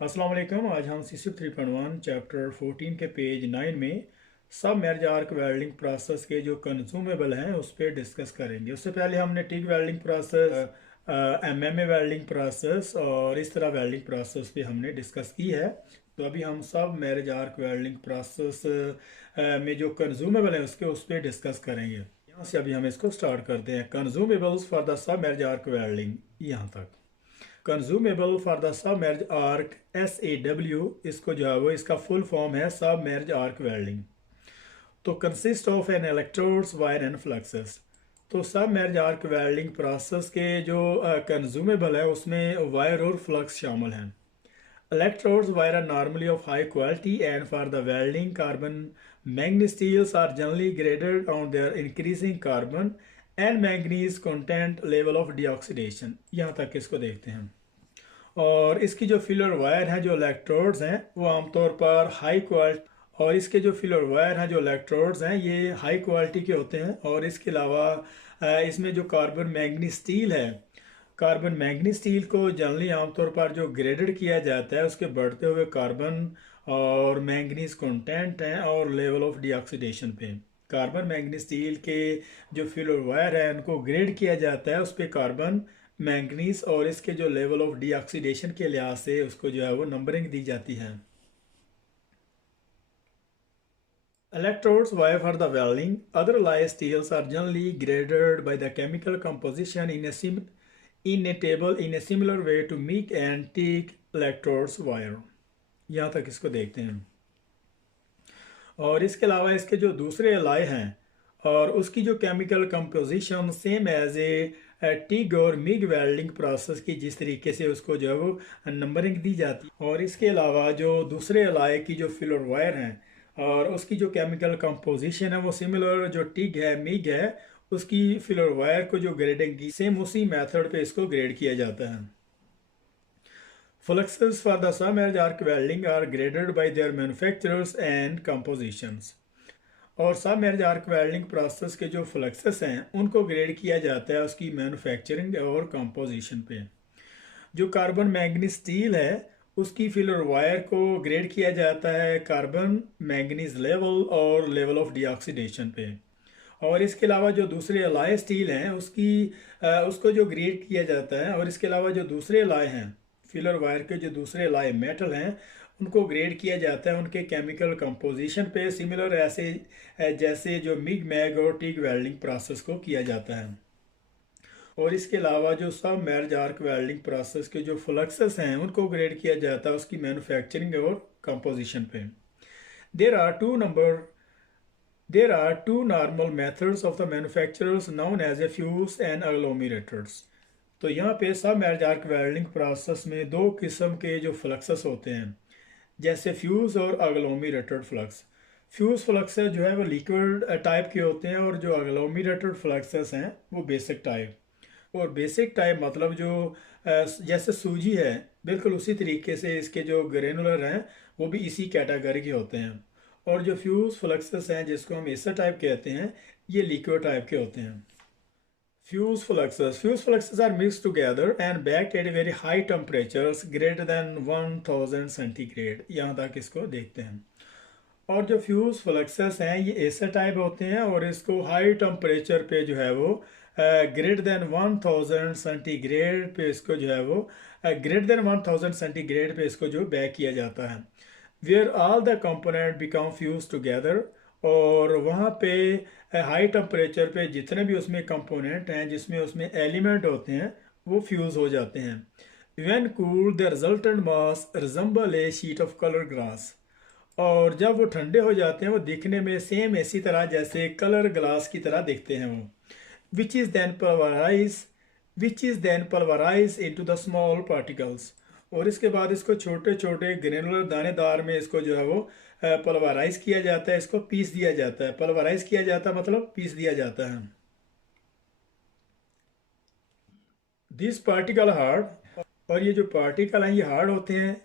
अस्सलाम वालेकुम। आज हम CCP 3.1 चैप्टर 14 के पेज 9 में सब मेर्ज आर्क वेल्डिंग प्रोसेस के जो कंज्यूमेबल हैं उस पर डिस्कस करेंगे। उससे पहले हमने TIG welding process, MMA welding process और इस तरह वेल्डिंग प्रोसेस पे हमने डिस्कस की है। तो अभी हम सब मेर्ज आर्क वेल्डिंग प्रोसेस में जो कंज्यूमेबल है उसके उस पर डिस्कस करेंगे। यहाँ से अभी हम इसको स्टार्ट करते हैं। Consumables for the sub मेर्ज arc welding, यहाँ तक। Consumable for the submerge arc SAW, इसको जो है वो इसका फुल फॉर्म है सबमर्ज आर्क वेल्डिंग। तो consist of an electrodes wire and fluxes. तो सबमर्ज आर्क वेल्डिंग प्रोसेस के जो कंज्यूमेबल है उसमें वायर और फ्लक्स शामिल हैं। Electrodes wire are normally of high quality, and for the welding, carbon manganese steels are generally graded on their increasing carbon and manganese content level of deoxidation। यहाँ तक इसको देखते हैं। और इसकी जो फिलर वायर है, जो इलेक्ट्रोड्स हैं, वो आमतौर पर हाई क्वालिटी, और इसके जो फिलर वायर हैं, जो इलेक्ट्रोड्स हैं, ये हाई क्वालिटी के होते हैं। और इसके अलावा इसमें जो कार्बन मैंगनीज स्टील है, कार्बन मैंगनीज स्टील को जनरली आमतौर पर जो ग्रेडेड किया जाता है उसके बढ़ते हुए कार्बन और मैंगनीज कंटेंट हैं और लेवल ऑफ डीऑक्सीडेशन पे। कार्बन मैंगनीज स्टील के जो फिलर वायर है उनको ग्रेड किया जाता है उस पर कार्बन मैंगनीज और इसके जो लेवल ऑफ डीऑक्सीडेशन के लिहाज से उसको जो है वो नंबरिंग दी जाती है। Electrodes wire for the welding. Other alloy steels are generally graded by the chemical composition in a table in a similar way to MIG and TIG electrodes wire। यहाँ तक इसको देखते हैं। और इसके अलावा इसके जो दूसरे अलाय हैं और उसकी जो chemical composition same as a TIG और मिग वेल्डिंग प्रोसेस की जिस तरीके से उसको जो है वो नंबरिंग दी जाती है। और इसके अलावा जो दूसरे अलाय की जो फिलर वायर हैं और उसकी जो केमिकल कंपोजिशन है वो सिमिलर, जो टिग है, मिग है, उसकी फिलर वायर को जो ग्रेडिंग की सेम उसी मेथड पे इसको ग्रेड किया जाता है। Fluxes for the submerged arc welding are graded by their manufacturers and compositions। और सबमर्ज आर्क वेल्डिंग प्रोसेस के जो फ्लक्सेस हैं उनको ग्रेड किया जाता है उसकी मैन्युफैक्चरिंग और कंपोजिशन पे। जो कार्बन मैंगनीज स्टील है उसकी फिलर वायर को ग्रेड किया जाता है कार्बन मैंगनीज लेवल और लेवल ऑफ डीऑक्सीडेशन पे। और इसके अलावा जो दूसरे अलाय स्टील हैं उसको जो ग्रेड किया जाता है। और इसके अलावा जो दूसरे अलाय हैं, फिलर वायर के जो दूसरे अलाय मेटल हैं, उनको ग्रेड किया जाता है उनके केमिकल कंपोजिशन पे, सिमिलर ऐसे जैसे जो मिग मैग और टिग वेल्डिंग प्रोसेस को किया जाता है। और इसके अलावा जो सब मेर्ज आर्क वेल्डिंग प्रोसेस के जो फ्लक्सेस हैं उनको ग्रेड किया जाता है उसकी मैन्युफैक्चरिंग और कंपोजिशन पे। There are two normal methods of the manufacturers known as a fuse and agglomerators. तो यहाँ पे सब मेर्ज आर्क वेल्डिंग प्रोसेस में दो किस्म के जो फ्लक्सेस होते हैं, जैसे फ्यूज़ और अग्लोमीरेटेड फ्लक्स। फ्यूज़ फ्लक्सेस जो है वो लिक्विड टाइप के होते हैं और जो अग्लोमीरेटेड फ्लक्सेस हैं वो बेसिक टाइप। और बेसिक टाइप मतलब जो जैसे सूजी है, बिल्कुल उसी तरीके से इसके जो ग्रेनुलर हैं वो भी इसी कैटेगरी के होते हैं। और जो फ्यूज़ फ्लक्सेस हैं जिसको हम एसर टाइप कहते हैं, ये लिक्विड टाइप के होते हैं। Fuse fluxes are mixed together and baked at very high temperatures greater than 1000 centigrade. यहाँ तक इसको देखते हैं। और जो फ्यूज फ्लक्सेस हैं ये ऐसे टाइप होते हैं और इसको हाई टेम्परेचर पे जो है वो ग्रेटर देन 1000 सेंटीग्रेड पे इसको जो है वो ग्रेटर देन 1000 सेंटीग्रेड पे इसको जो बेक किया जाता है। Where all the component become fuse together. और वहाँ पे हाई टेम्परेचर पे जितने भी उसमें कंपोनेंट हैं, जिसमें उसमें एलिमेंट होते हैं, वो फ्यूज़ हो जाते हैं। When cooled the resultant mass resemble A sheet of colour glass. और जब वो ठंडे हो जाते हैं वो दिखने में सेम इसी तरह जैसे कलर ग्लास की तरह दिखते हैं वो। Which is then pulverise into the small particles. और इसके बाद इसको छोटे छोटे ग्रेनुलर दानेदार में इसको जो है वो पल्वराइज किया जाता है, इसको पीस दिया जाता है। पल्वराइज किया जाता है मतलब पीस दिया जाता है। This particle hard. और ये जो पार्टिकल हैं ये हार्ड होते हैं,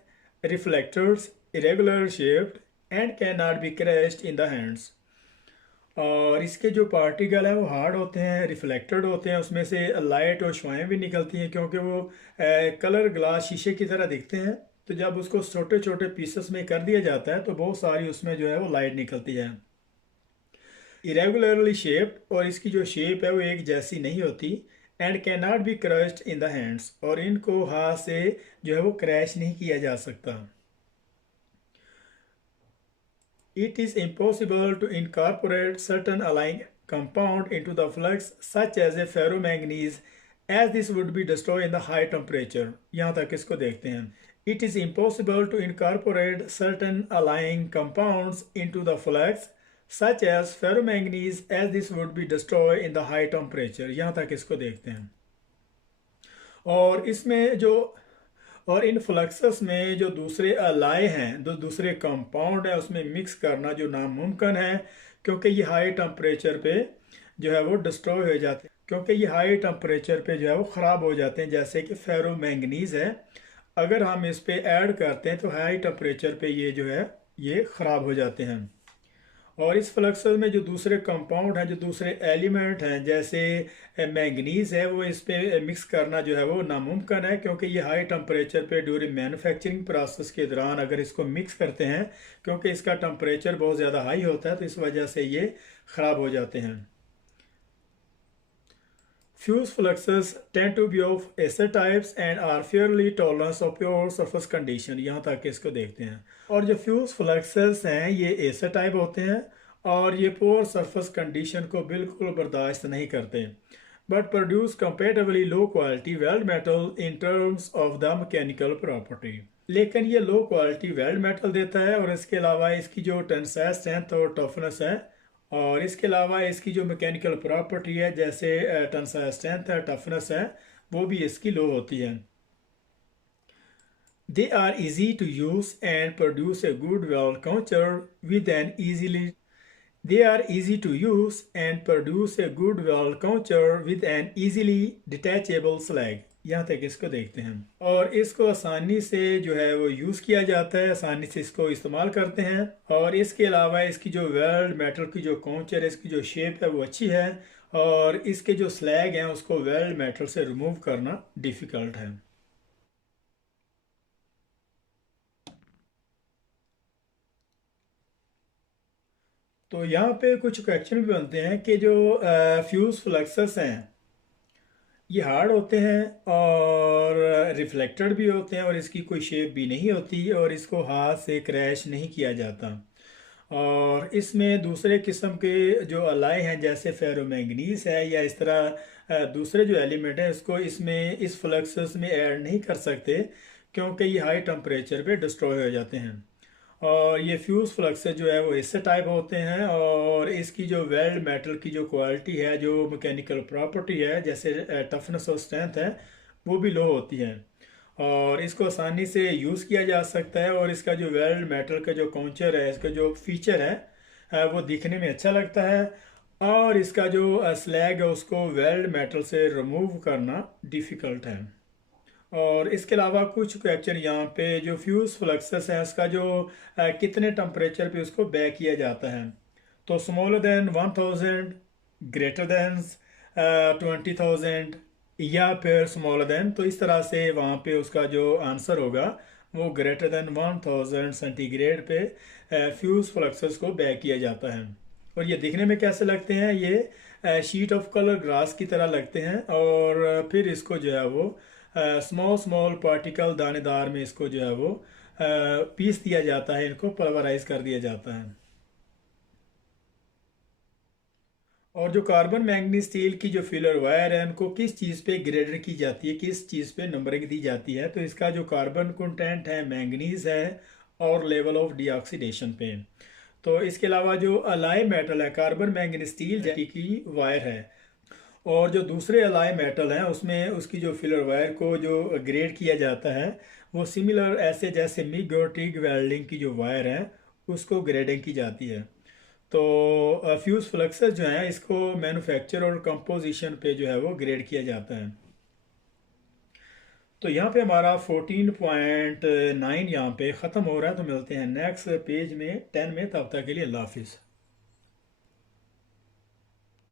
reflectors, irregular shaped and can not be crashed in the hands. और इसके जो पार्टिकल हैं वो हार्ड होते हैं, रिफ्लेक्टेड होते हैं, उसमें से लाइट और शुआएं भी निकलती हैं क्योंकि वो कलर ग्लास शीशे की तरह दिखते हैं। तो जब उसको छोटे छोटे पीसेस में कर दिया जाता है तो बहुत सारी उसमें जो है वो लाइट निकलती है। इरेगुलरली शेप्ड, और इसकी जो शेप है वो एक जैसी नहीं होती। And can not be crushed in the hands, और इनको हाथ से जो है वो क्रैश नहीं किया जा सकता। It is impossible to incorporate certain allying compound into the flux such as a ferromanganese, as this would be destroyed in the high temperature। यहाँ तक इसको देखते हैं। It is impossible to incorporate certain allying compounds into the flux such as ferromanganese, as this would be destroyed in the high temperature। यहाँ तक इसको देखते हैं। और इसमें जो और इन फ्लक्सस में जो दूसरे अलाय हैं, जो दूसरे कंपाउंड है, उसमें मिक्स करना जो नामुमकिन है, क्योंकि ये हाई टेम्परेचर पे जो है वो डिस्ट्रॉय हो जाते हैं, क्योंकि ये हाई टेम्परेचर पे जो है वो ख़राब हो जाते हैं। जैसे कि फेरोमैंगनीज है, अगर हम इस पे ऐड करते हैं तो हाई टेम्परेचर पे ये जो है ये ख़राब हो जाते हैं। और इस फ्लक्सस में जो दूसरे कंपाउंड हैं, जो दूसरे एलिमेंट हैं, जैसे मैंगनीज है, वो इस पे मिक्स करना जो है वो नामुमकिन है, क्योंकि ये हाई टेम्परेचर पे ड्यूरिंग मैन्युफैक्चरिंग प्रोसेस के दौरान अगर इसको मिक्स करते हैं, क्योंकि इसका टेम्परेचर बहुत ज़्यादा हाई होता है, तो इस वजह से ये ख़राब हो जाते हैं। Fused fluxes tend to be of acer types and are fairly tolerant of pure surface condition। यहाँ तक इसको देखते हैं। और जो फ्यूज फ्लक्सेस हैं ये एसर टाइप होते हैं और ये पोर सरफेस कंडीशन को बिल्कुल बर्दाश्त नहीं करते, but produce comparatively low quality weld metal in terms of the mechanical property. लेकिन ये लो क्वालिटी वेल्ड मेटल देता है, और इसके अलावा इसकी जो टेंसाइल स्ट्रेंथ और टफनेस है, और इसके अलावा इसकी जो मैकेनिकल प्रॉपर्टी है, जैसे टेंसाइल स्ट्रेंथ है, टफनेस है, वो भी इसकी लो होती है। They are easy to use and produce a good weld culture with an easily They are easy to use and produce a good weld culture with an easily detachable slag। यहाँ तक इसको देखते हैं। और इसको आसानी से जो है वो यूज़ किया जाता है, आसानी से इसको इस्तेमाल करते हैं। और इसके अलावा इसकी जो वेल्ड मेटल की जो काउंचर है, इसकी जो शेप है वो अच्छी है, और इसके जो स्लैग हैं उसको वेल्ड मेटल से रिमूव करना डिफ़िकल्ट है। तो यहाँ पे कुछ क्वेश्चन भी बनते हैं कि जो फ्यूज फ्लक्सस हैं ये हार्ड होते हैं और रिफ्लेक्टेड भी होते हैं, और इसकी कोई शेप भी नहीं होती, और इसको हाथ से क्रैश नहीं किया जाता। और इसमें दूसरे किस्म के जो अलाई हैं, जैसे फेरोमैंगनीज है या इस तरह दूसरे जो एलिमेंट हैं, इसको इसमें इस फ्लक्सस में ऐड नहीं कर सकते, क्योंकि ये हाई टेम्परेचर पे डिस्ट्रॉय हो जाते हैं। और ये फ्यूज फ्लक्स जो है वो इससे टाइप होते हैं, और इसकी जो वेल्ड मेटल की जो क्वालिटी है, जो मैकेनिकल प्रॉपर्टी है, जैसे टफनेस और स्ट्रेंथ है, वो भी लो होती है, और इसको आसानी से यूज़ किया जा सकता है। और इसका जो वेल्ड मेटल का जो काउंचर है, इसका जो फीचर है वो दिखने में अच्छा लगता है, और इसका जो स्लैग है उसको वेल्ड मेटल से रिमूव करना डिफ़िकल्ट है। और इसके अलावा कुछ क्वेश्चन यहाँ पे जो फ्यूज फ्लक्सस है उसका जो कितने टेम्परेचर पे उसको बेक किया जाता है, तो स्मॉलर देन 1000, ग्रेटर देन 20,000, या फिर स्मॉलर देन, तो इस तरह से वहाँ पे उसका जो आंसर होगा वो ग्रेटर देन 1000 सेंटीग्रेड पे फ्यूज फ्लक्सस को बेक किया जाता है। और ये दिखने में कैसे लगते हैं, ये शीट ऑफ कलर ग्रास की तरह लगते हैं, और फिर इसको जो है वो स्मॉल स्मॉल पार्टिकल दानेदार में इसको जो है वो पीस दिया जाता है, इनको पल्वराइज कर दिया जाता है। और जो कार्बन मैंगनीज स्टील की जो फिलर वायर है, उनको किस चीज़ पे ग्रेडेड की जाती है, किस चीज़ पे नंबरिंग दी जाती है, तो इसका जो कार्बन कंटेंट है मैंगनीज है, और लेवल ऑफ डीऑक्सीडेशन पे। तो इसके अलावा जो अलाई मेटल है, कार्बन मैंगनीज स्टील की वायर है, और जो दूसरे अलाई मेटल हैं उसमें उसकी जो फिलर वायर को जो ग्रेड किया जाता है वो सिमिलर ऐसे जैसे मिग और टिग वेल्डिंग की जो वायर है उसको ग्रेडिंग की जाती है। तो फ्यूज फ्लक्सेस जो हैं इसको मैन्युफैक्चर और कंपोजिशन पे जो है वो ग्रेड किया जाता है। तो यहाँ पे हमारा 14.9 यहाँ पे ख़त्म हो रहा है। तो मिलते हैं नेक्स्ट पेज में 10 में, तब तक के लिए अल्लाह हाफिज़।